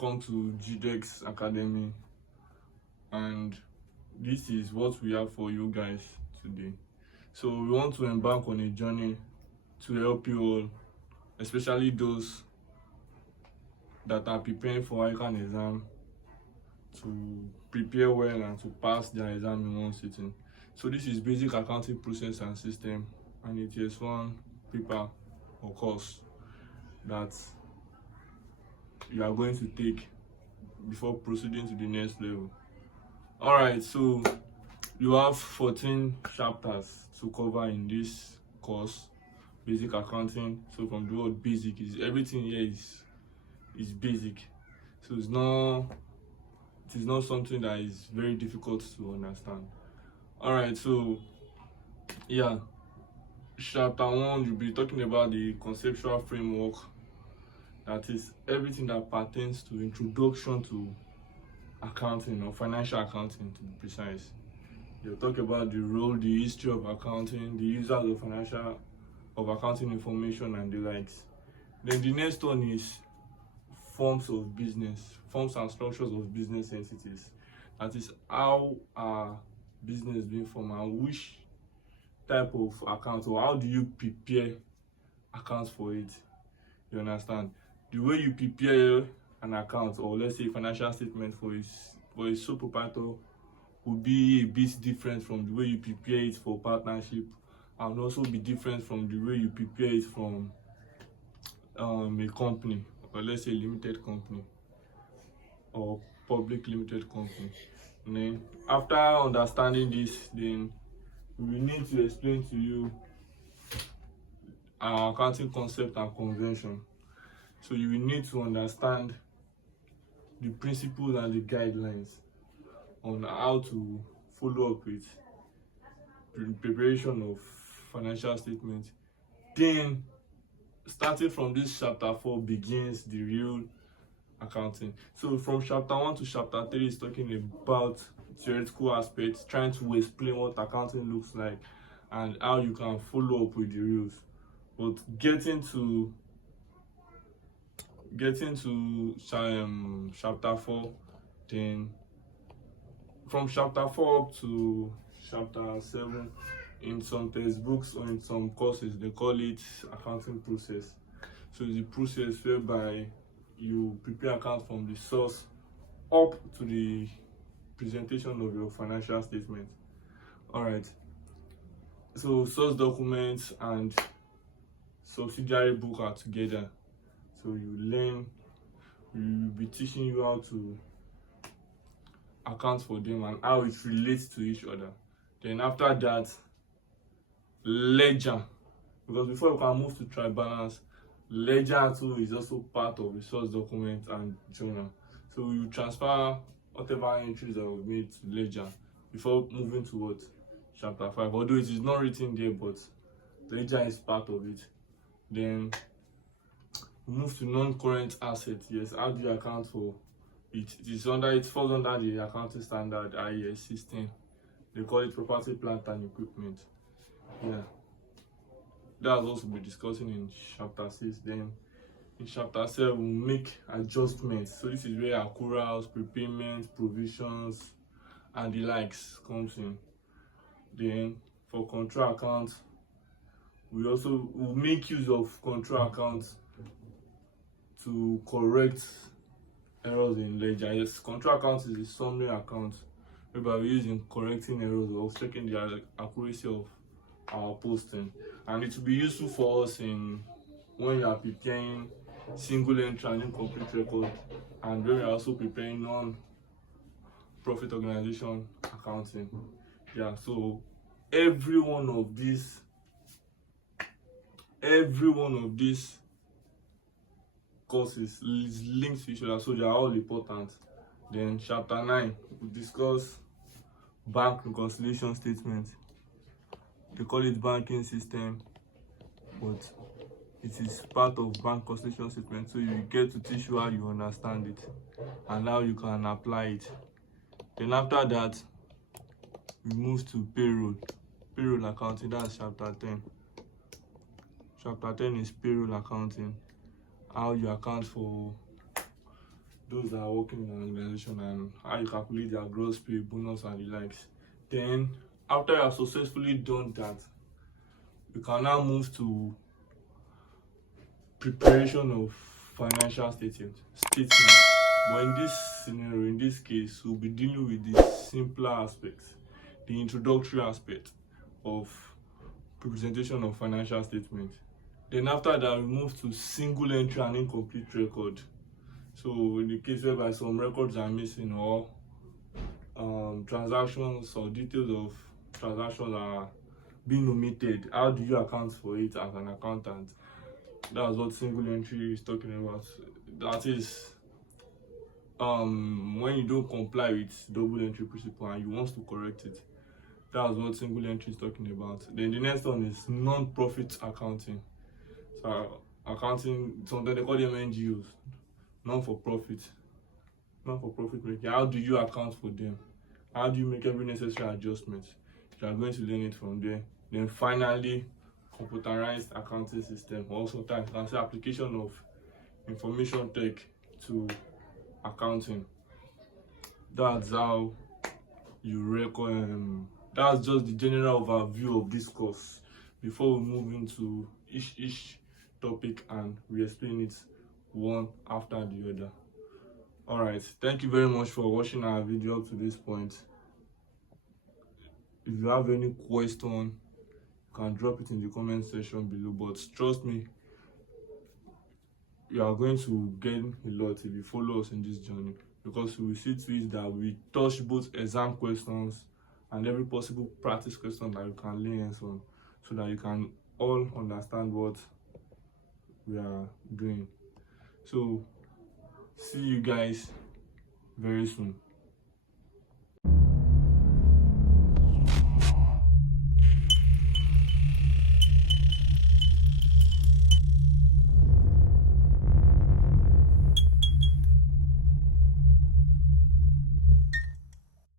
welcome to GDEX Academy, and this is what we have for you guys today. So we want to embark on a journey to help you all, especially those that are preparing for ICAN exam, to prepare well and to pass their exam in one sitting. So this is basic accounting process and system, and it is one paper or course that you are going to take before proceeding to the next level. All right, so you have 14 chapters to cover in this course, basic accounting. So from the word basic, is everything here is basic. So it is not something that is very difficult to understand. All right, so yeah, chapter 1, you'll be talking about the conceptual framework. That is everything that pertains to introduction to accounting or financial accounting, to be precise. You'll talk about the role, the history of accounting, the users of accounting information, and the likes. Then the next one is forms and structures of business entities. That is how our business being formed and which type of account, or how do you prepare accounts for it. You understand? The way you prepare an account, or let's say financial statement for a sole proprietor, will be a bit different from the way you prepare it for partnership, and also be different from the way you prepare it from a company, or let's say limited company or public limited company. And then after understanding this, then we need to explain to you our accounting concept and convention. So you will need to understand the principles and the guidelines on how to follow up with preparation of financial statements. Then, starting from this chapter 4 begins the real accounting. So from chapter 1 to chapter 3 is talking about theoretical aspects, trying to explain what accounting looks like and how you can follow up with the rules. But getting to chapter 4, then from chapter 4 up to chapter 7, in some textbooks or in some courses, they call it accounting process. So it's a process whereby you prepare accounts from the source up to the presentation of your financial statement. All right. So source documents and subsidiary book are together. So we'll be teaching you how to account for them and how it relates to each other. Then after that, ledger, because before you can move to trial balance, ledger too is also part of the source document and journal. So you transfer whatever entries that were made to ledger before moving to what? Chapter 5. Although it is not written there, but ledger is part of it. Then move to non-current assets. Yes, how do you account for it? It falls under the accounting standard IES 16. They call it property, plant and equipment. Yeah, that's also be discussing in chapter 6. Then in chapter 7 we'll make adjustments. So this is where accruals, prepayments, provisions and the likes comes in. Then for control accounts, we'll make use of control accounts to correct errors in ledger. Yes, control account is a summary account whereby we use in correcting errors or checking the accuracy of our posting, and it will be useful for us in when you are preparing single entry and incomplete record, and when we are also preparing non-profit organization accounting. Yeah, so every one of these courses is linked to each other, so they are all important. Then chapter 9 we discuss bank reconciliation statement. They call it banking system, but it is part of bank reconciliation statement, so you get to teach you how you understand it and how you can apply it. Then after that we move to payroll accounting. That's chapter 10. Chapter 10 is payroll accounting, how you account for those that are working in an organization and how you calculate their gross pay, bonus, and the likes. Then, after you have successfully done that, you can now move to preparation of financial statement. But in this scenario, in this case, we'll be dealing with the simpler aspects, the introductory aspect of presentation of financial statement. Then after that, we move to single entry and incomplete record. So in the case whereby some records are missing, or transactions or details of transactions are being omitted, how do you account for it as an accountant? That's what single entry is talking about. That is, when you don't comply with double entry principle and you want to correct it, that's what single entry is talking about. Then the next one is non-profit accounting. So accounting, sometimes they call them NGOs, non-for-profit making. How do you account for them? How do you make every necessary adjustment? You are going to learn it from there. Then finally, computerized accounting system. Also, sometimes you can say application of information tech to accounting. That's how you reckon. That's just the general overview of this course before we move into each topic and we explain it one after the other. Alright, thank you very much for watching our video up to this point. If you have any question, you can drop it in the comment section below, but trust me, you are going to gain a lot if you follow us in this journey, because we will see to it that we touch both exam questions and every possible practice question that you can lay hands on, so that you can all understand what we are doing. So see you guys very soon.